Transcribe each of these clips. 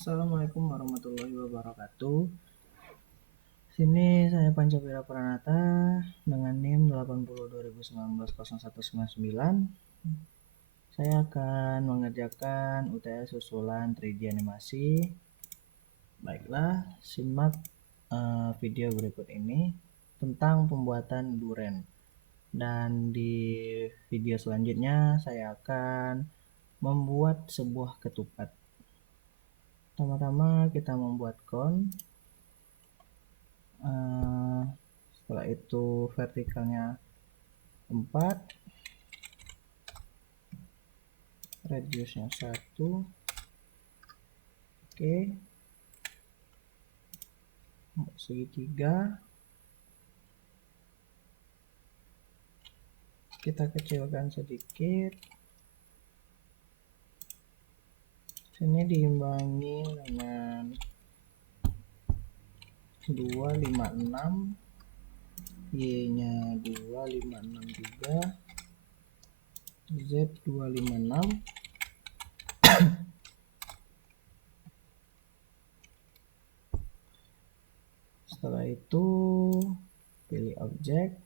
Assalamualaikum warahmatullahi wabarakatuh. Sini saya Pancawira Pranata dengan NIM 80 2019 0199. Saya akan mengerjakan UTS susulan 3D animasi. Baiklah, simak video berikut ini tentang pembuatan duren. Dan di video selanjutnya saya akan membuat sebuah ketupat. Pertama-tama kita membuat cone. Setelah itu vertikalnya 4, radiusnya 1. Oke, segitiga kita kecilkan sedikit. Sini diimbangi dengan 256, Y nya 256 juga, Z 256. Setelah itu pilih objek.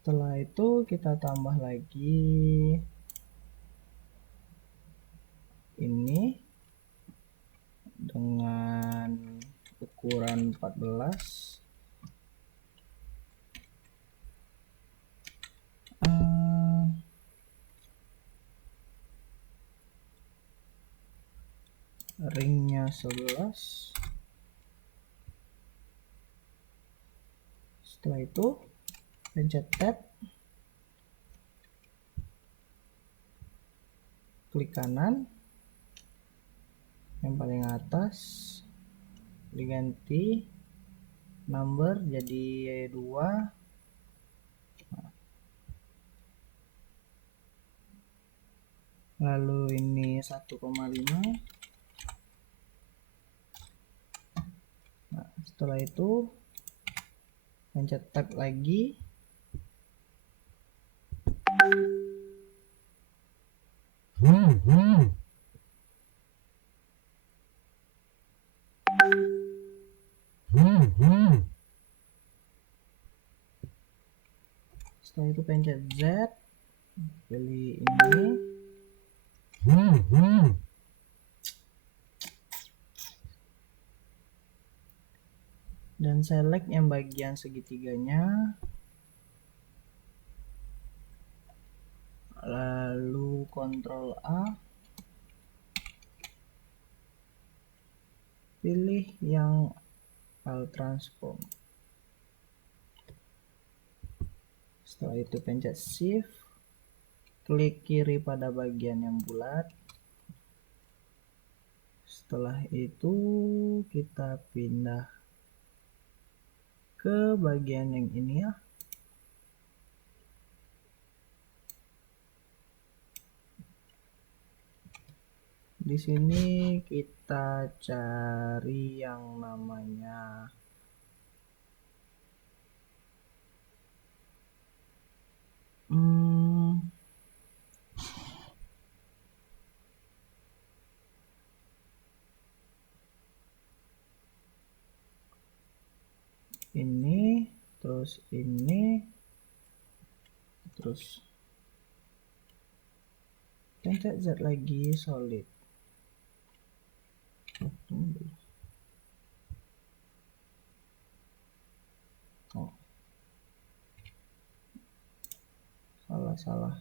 Setelah itu kita tambah lagi ini dengan ukuran 14. Ringnya 11. Setelah itu pencet tab, klik kanan yang paling atas, diganti number jadi 2. Lalu ini 1,5. Nah, setelah itu pencet tab lagi, setelah itu pencet Z, pilih ini, dan select yang bagian segitiganya, lalu Ctrl A, pilih yang file transform. Setelah itu pencet shift, klik kiri pada bagian yang bulat. Setelah itu kita pindah ke bagian yang ini ya. Di sini kita cari yang namanya ini, terus ini, terus pencet Z lagi, solid. Oh, salah.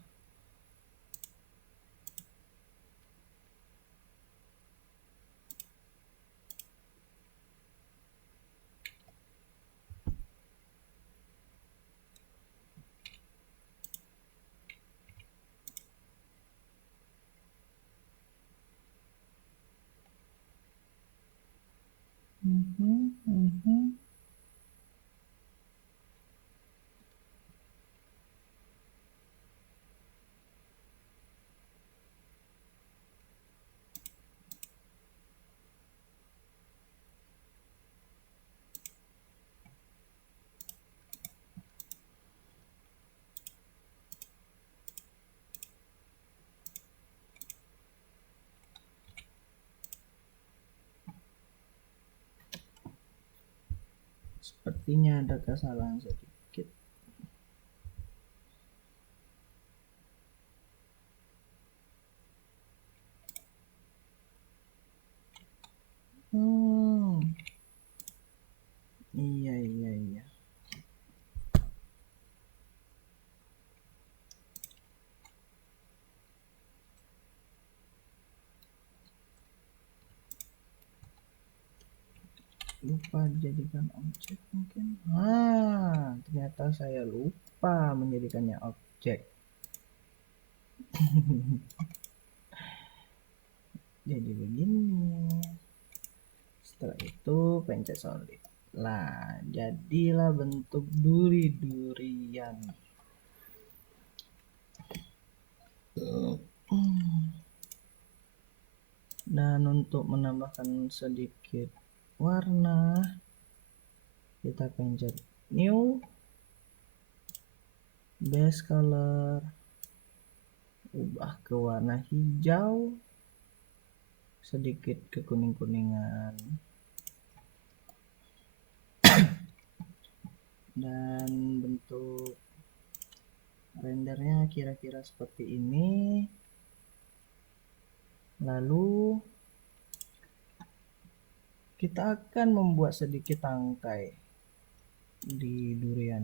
Sepertinya ada kesalahan sedikit. Iya. Lupa dijadikan objek mungkin. Ternyata saya lupa menjadikannya objek. Jadi begini. Setelah itu pencet solid. Lah, jadilah bentuk duri-durian. Dan untuk menambahkan sedikit warna, kita pencet new, base color, ubah ke warna hijau, sedikit ke kuning-kuningan, dan bentuk rendernya kira-kira seperti ini. Lalu kita akan membuat sedikit tangkai di durian.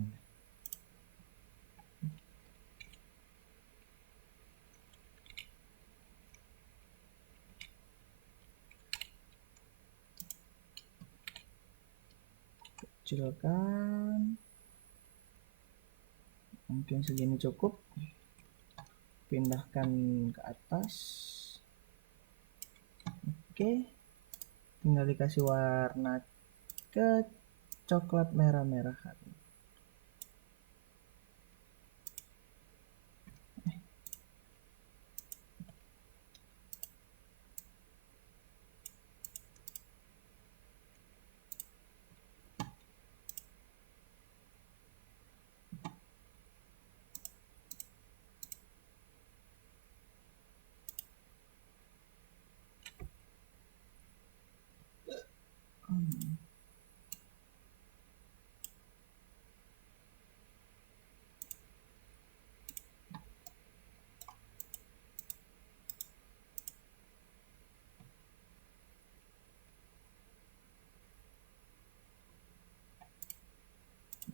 Kecilkan, mungkin segini cukup. Pindahkan ke atas. Oke, tinggal dikasih warna ke coklat merah-merahan.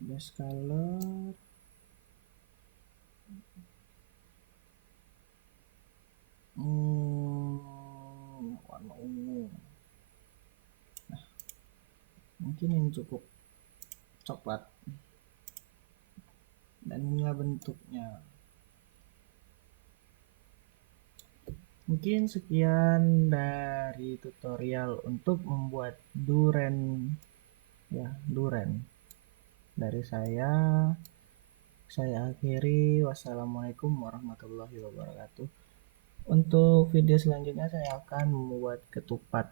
Base color, warna ungu. Nah, mungkin ini cukup coklat. Dan inilah bentuknya. Mungkin sekian dari tutorial untuk membuat duren, ya, duren dari saya akhiri. Wassalamualaikum warahmatullahi wabarakatuh. Untuk video selanjutnya saya akan membuat ketupat.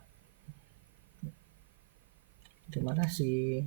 Terima kasih.